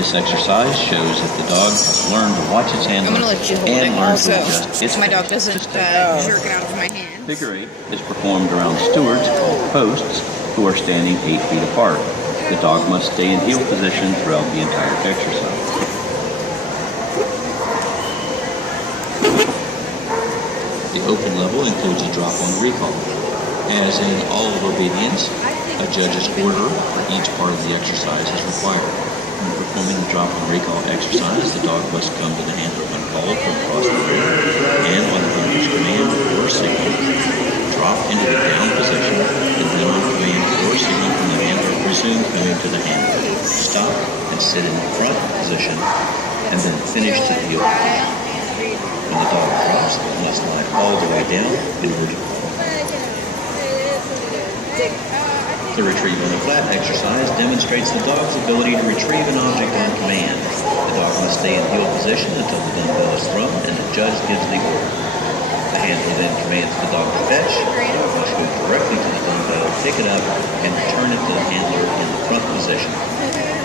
This exercise shows that the dog has learned to watch its handler I'm going to let you hold and it learn also, to adjust its so my dog pace doesn't to stay. jerk it out of my hand. Figure 8 is performed around stewards called posts who are standing 8 feet apart. The dog must stay in heel position throughout the entire exercise. The open level includes a drop on recall. As in all of obedience, a judge's order for each part of the exercise is required. When performing the drop and recall exercise, the dog must come to the handler when called from across the ring, and on the handler's command or signal, drop into the down position, and then on command or signal from the handler, resume coming to the handler. Stop and sit in the front position, and then finish to the heel. When the dog drops, it must lie all the way down in vertical. The retrieve on the flat exercise demonstrates the dog's ability to retrieve an object on command. The dog must stay in heel position until the dumbbell is thrown and the judge gives the order. The handler then commands the dog to fetch. The dog must go directly to the dumbbell, pick it up, and return it to the handler in the front position.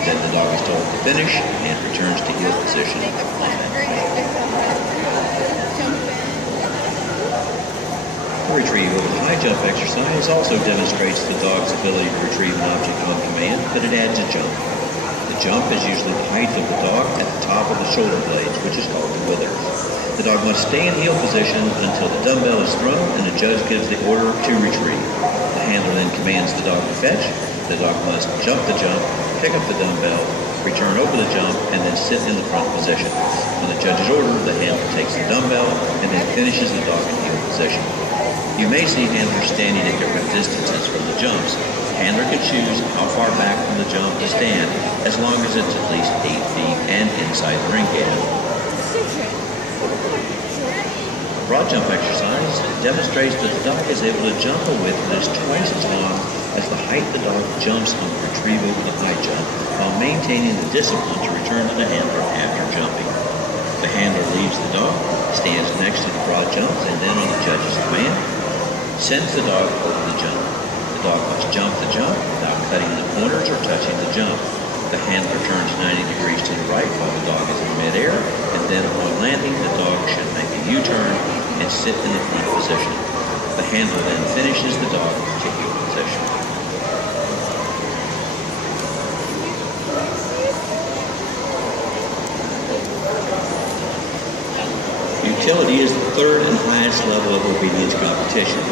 Then the dog is told to finish and returns to heel position on that command. The retrieve over the high jump exercise also demonstrates the dog's ability to retrieve an object on command, but it adds a jump. The jump is usually the height of the dog at the top of the shoulder blades, which is called the wither. The dog must stay in heel position until the dumbbell is thrown and the judge gives the order to retrieve. The handler then commands the dog to fetch. The dog must jump the jump, pick up the dumbbell, return over the jump, and then sit in the front position. On the judge's order, the handler takes the dumbbell and then finishes the dog in heel position. You may see handlers standing at different distances from the jumps. The handler can choose how far back from the jump to stand, as long as it's at least 8 feet and inside the ring gap. The broad jump exercise demonstrates that the dog is able to jump a width that is twice as long as the height the dog jumps on the retrieve over the high jump, while maintaining the discipline to return to the handler after jumping. The handler leaves the dog, stands next to the broad jumps, and then on the judge's command, sends the dog over the jump. The dog must jump the jump without cutting the corners or touching the jump. The handler turns 90 degrees to the right while the dog is in midair, and then upon landing, the dog should make a U-turn and sit in the front position. The handler then finishes the dog to heel position. Utility is the third and highest level of obedience competition.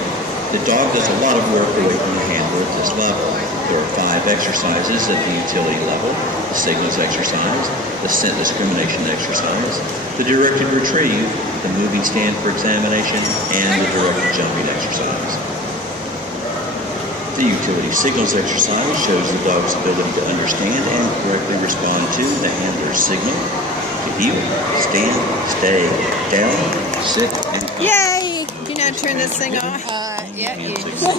The dog does a lot of work away from the handler at this level. There are 5 exercises at the utility level: the signals exercise, the scent discrimination exercise, the directed retrieve, the moving stand for examination, and the directed jumping exercise. The utility signals exercise shows the dog's ability to understand and correctly respond to the handler's signal: to heel, stand, stay, down, sit, and Yay! Do you now turn this thing off? and signal.